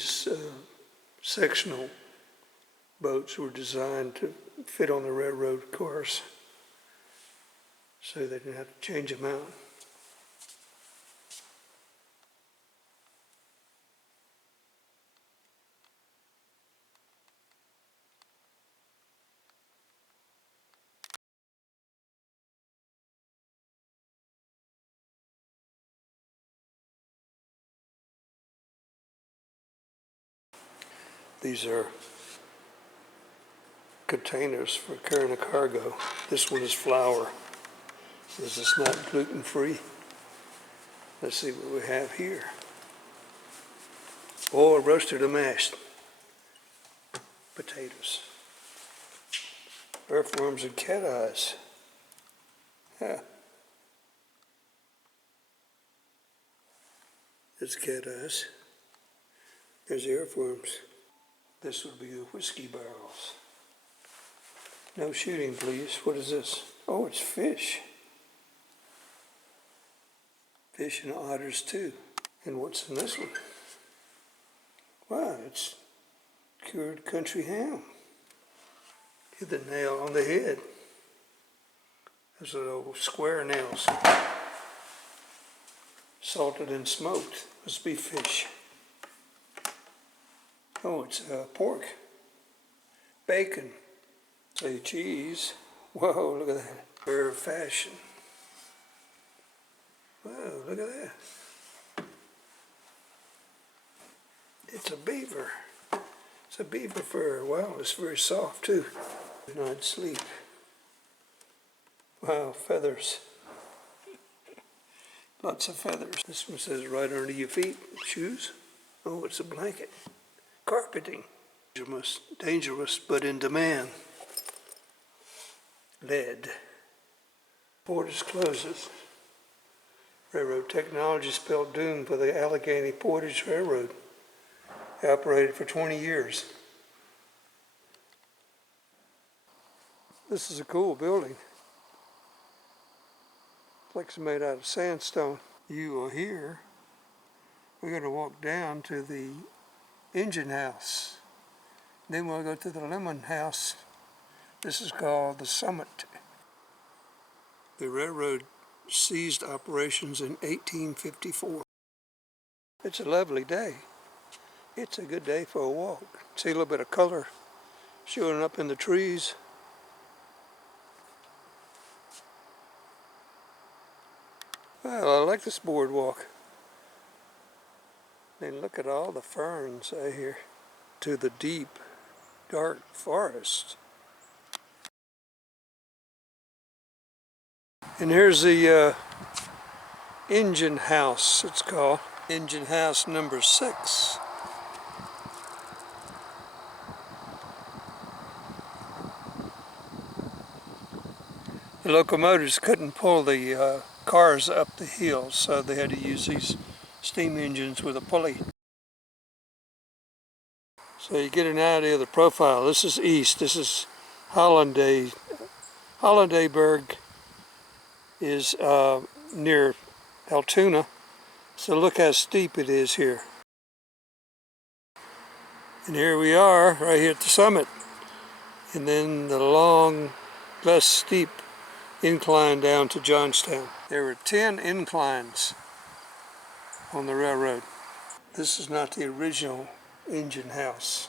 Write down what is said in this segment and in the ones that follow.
These sectional boats were designed to fit on the railroad cars, so they didn't have to change them out. These are containers for carrying a cargo. This one is flour. This is not gluten-free. Let's see what we have here. Or roasted or mashed potatoes. Earthworms and cat eyes. Yeah. That's cat eyes. There's the earthworms. This would be the whiskey barrels. No shooting, please. What is this? Oh, it's fish. Fish and otters, too. And what's in this one? Wow, it's cured country ham. Hit the nail on the head. Those are little square nails. Salted and smoked. Must be fish. Oh, it's pork. Bacon. Say cheese. Whoa, look at that. Rare fashion. Whoa, look at that. It's a beaver. It's a beaver fur. Wow, it's very soft too. I'd sleep. Wow, feathers. Lots of feathers. This one says right under your feet. Shoes. Oh, it's a blanket. Carpeting. Dangerous, but in demand. Lead. Portage closes. Railroad technology spelled doom for the Allegheny Portage Railroad. Operated for 20 years. This is a cool building. Like it's made out of sandstone. You will hear. We're going to walk down to the engine house. Then we'll go to the lemon house. This is called the Summit. The railroad ceased operations in 1854. It's a lovely day. It's a good day for a walk. See a little bit of color showing up in the trees. Well, I like this boardwalk. Then look at all the ferns out here to the deep, dark forest. And here's the engine house, it's called. Engine house number 6. The locomotives couldn't pull the cars up the hill, so they had to use these steam engines with a pulley. So you get an idea of the profile. This is east. This is Hollanday. Hollandayburg is near Altoona. So look how steep it is here. And here we are, right here at the summit. And then the long, less steep incline down to Johnstown. There were 10 inclines on the railroad. This is not the original engine house.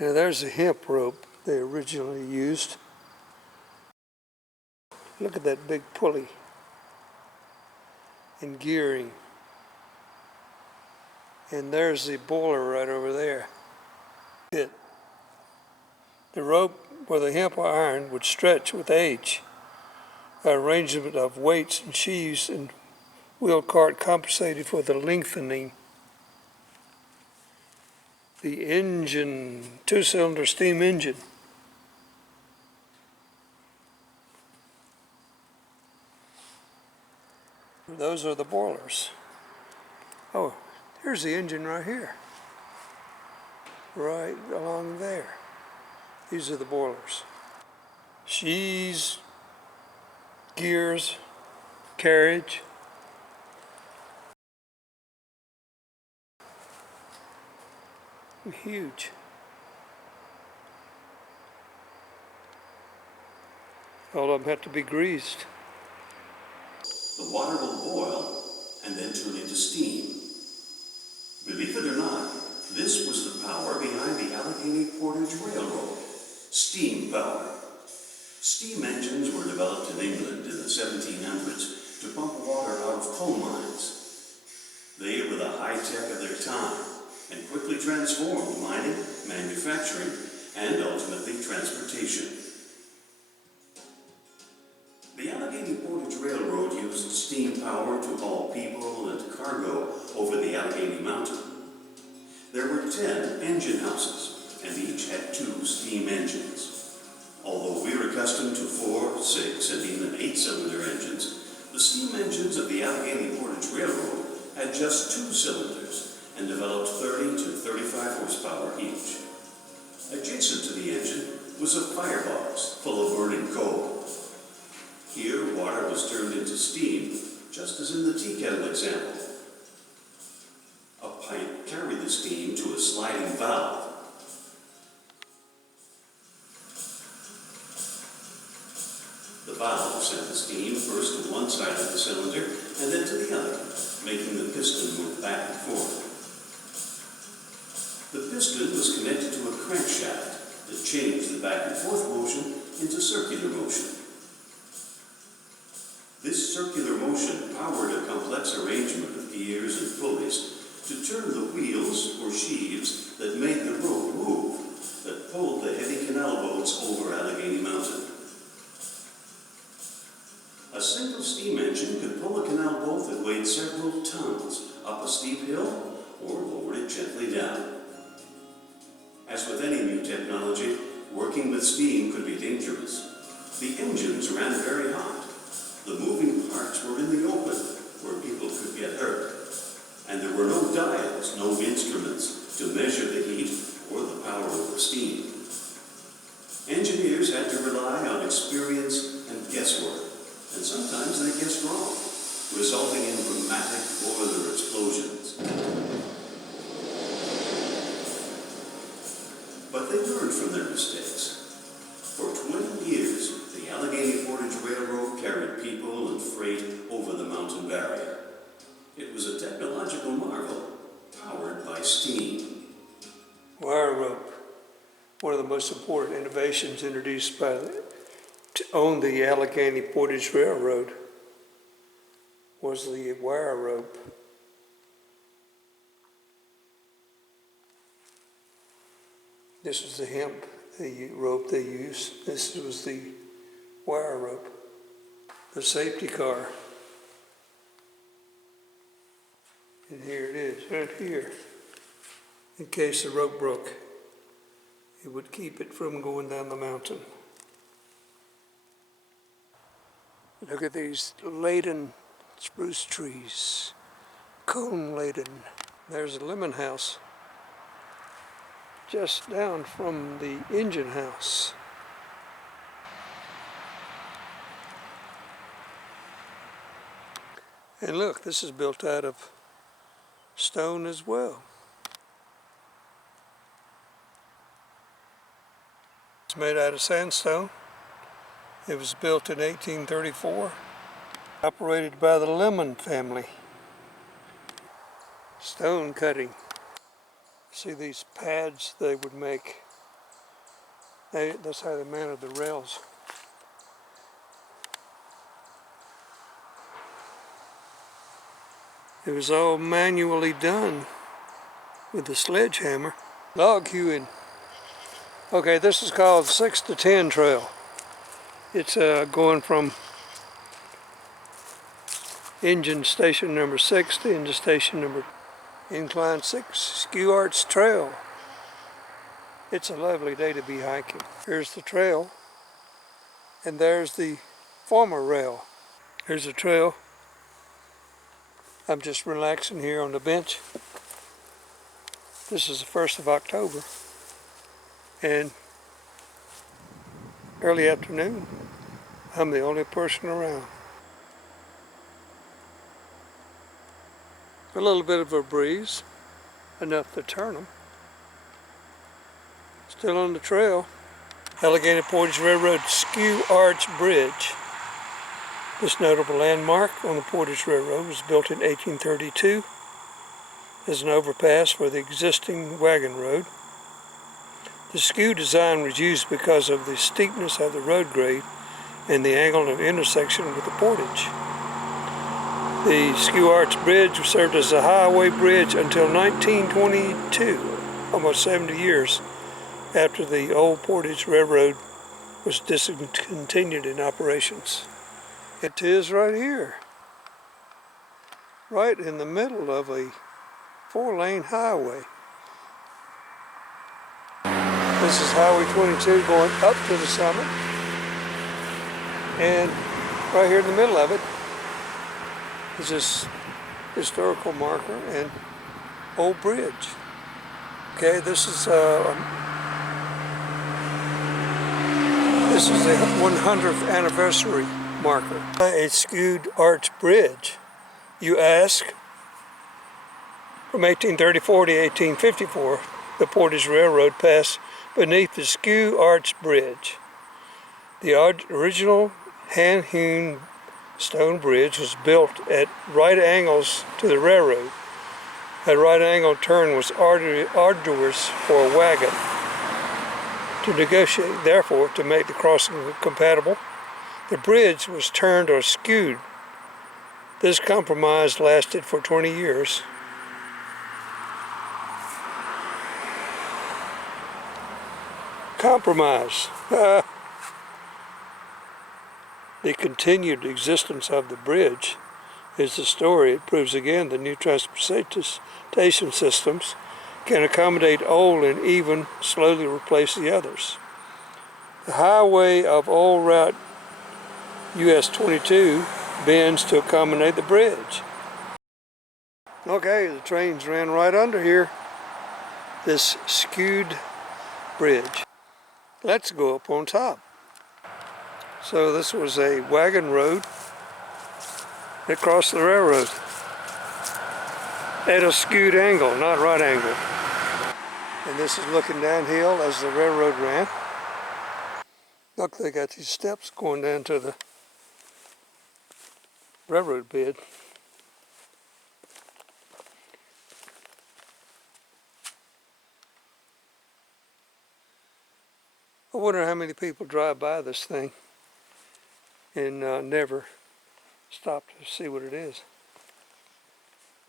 Now there's the hemp rope they originally used. Look at that big pulley and gearing. And there's the boiler right over there. The rope where the hemp or iron would stretch with age. An arrangement of weights and sheaves and wheel cart compensated for the lengthening. The engine, 2-cylinder steam engine. Those are the boilers. Oh, here's the engine right here. Right along there. These are the boilers. Sheaves, gears, carriage. Huge. All of them have to be greased. The water will boil and then turn into steam. Believe it or not, this was the power behind the Allegheny Portage Railroad. Steam power. Steam engines were developed in England in the 1700s to pump water out of coal mines. They were the high-tech of their time and quickly transformed mining, manufacturing, and ultimately transportation. The Allegheny Portage Railroad used steam power to haul people and cargo over the Allegheny Mountain. There were 10 engine houses, and each had 2 steam engines. Although we were accustomed to 4, 6, and even 8-cylinder engines, the steam engines of the Allegheny Portage Railroad had just 2 cylinders and developed 30 to 35 horsepower each. Adjacent to the engine was a firebox full of burning coal. Here, water was turned into steam, just as in the tea kettle example. A pipe carried the steam to a sliding valve. The valve sent the steam first to one side of the cylinder and then to the other, making the piston move back and forth. The piston was connected to a crankshaft that changed the back and forth motion into circular motion. This circular motion powered a complex arrangement of gears and pulleys to turn the wheels or sheaves that made the rope move, that pulled the heavy canal boats over Allegheny Mountain. A single steam engine could pull a canal boat that weighed several tons up a steep hill or lowered it gently down. As with any new technology, working with steam could be dangerous. The engines ran very hot. The moving parts were in the open, where people could get hurt. And there were no dials, no instruments to measure the heat or the power of the steam. Engineers had to rely on experience and guesswork, and sometimes they guessed wrong, resulting in dramatic boiler explosions. But they learned from their mistakes. For 20 years, the Allegheny Portage Railroad carried people and freight over the mountain barrier. It was a technological marvel, powered by steam. Wire rope, one of the most important innovations introduced on the Allegheny Portage Railroad, was the wire rope. This was the hemp rope they used. This was the wire rope. The safety car. And here it is, right here. In case the rope broke, it would keep it from going down the mountain. Look at these laden spruce trees, cone laden. There's a lemon house just down from the engine house. And look, this is built out of stone as well. It's made out of sandstone. It was built in 1834, operated by the Lemon family. Stone cutting. See these pads they would make. That's how they mounted the rails. It was all manually done with the sledgehammer. Log hewing. Okay, this is called 6 to 10 trail. It's going from engine station number 6 to engine station number incline 6, Skew Arts Trail. It's a lovely day to be hiking. Here's the trail, and there's the former rail. Here's the trail. I'm just relaxing here on the bench. This is the 1st of October, and early afternoon. I'm the only person around. A little bit of a breeze, enough to turn them. Still on the trail. Allegheny Portage Railroad Skew Arch Bridge. This notable landmark on the Portage Railroad was built in 1832 as an overpass for the existing wagon road. The skew design was used because of the steepness of the road grade and the angle of intersection with the portage. The Skew Arch Bridge served as a highway bridge until 1922, almost 70 years after the old Portage Railroad was discontinued in operations. It is right here, right in the middle of a 4-lane highway. This is Highway 22 going up to the summit, and right here in the middle of it is this historical marker and old bridge. Okay, this is the 100th anniversary marker. A skewed arch bridge. You ask, from 1834 to 1854, the Portage Railroad passed beneath the Skew Arch Bridge. The original hand-hewn stone bridge was built at right angles to the railroad. A right angle turn was arduous for a wagon to negotiate. Therefore, to make the crossing compatible, the bridge was turned or skewed. This compromise lasted for 20 years. Compromise. The continued existence of the bridge is the story. It proves again the new transportation systems can accommodate old and even slowly replace the others. The highway of old route US 22 bends to accommodate the bridge. Okay, the trains ran right under here, this skewed bridge. Let's go up on top. So this was a wagon road that crossed the railroad at a skewed angle, not right angle. And this is looking downhill as the railroad ran. Look, they got these steps going down to the railroad bed. I wonder how many people drive by this thing and never stop to see what it is.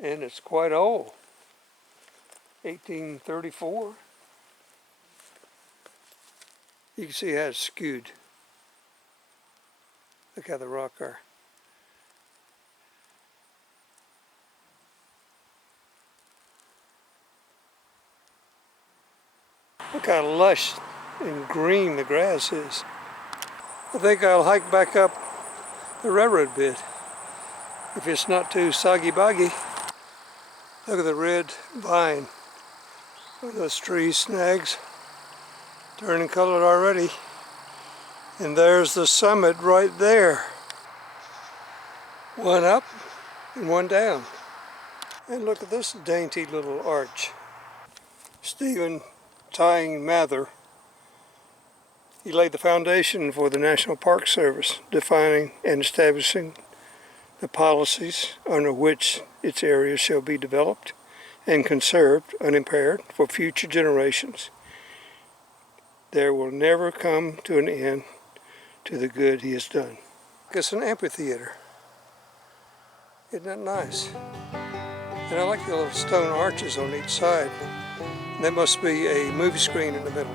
And it's quite old, 1834. You can see how it's skewed. Look how the rock are. Look how lush and green the grass is. I think I'll hike back up the railroad bed if it's not too soggy-boggy. Look at the red vine of those tree snags, turning colored already. And there's the summit right there. One up and one down. And look at this dainty little arch. Stephen Tying Mather, he laid the foundation for the National Park Service, defining and establishing the policies under which its areas shall be developed and conserved unimpaired for future generations. There will never come to an end to the good he has done. It's an amphitheater. Isn't that nice? And I like the little stone arches on each side. That must be a movie screen in the middle.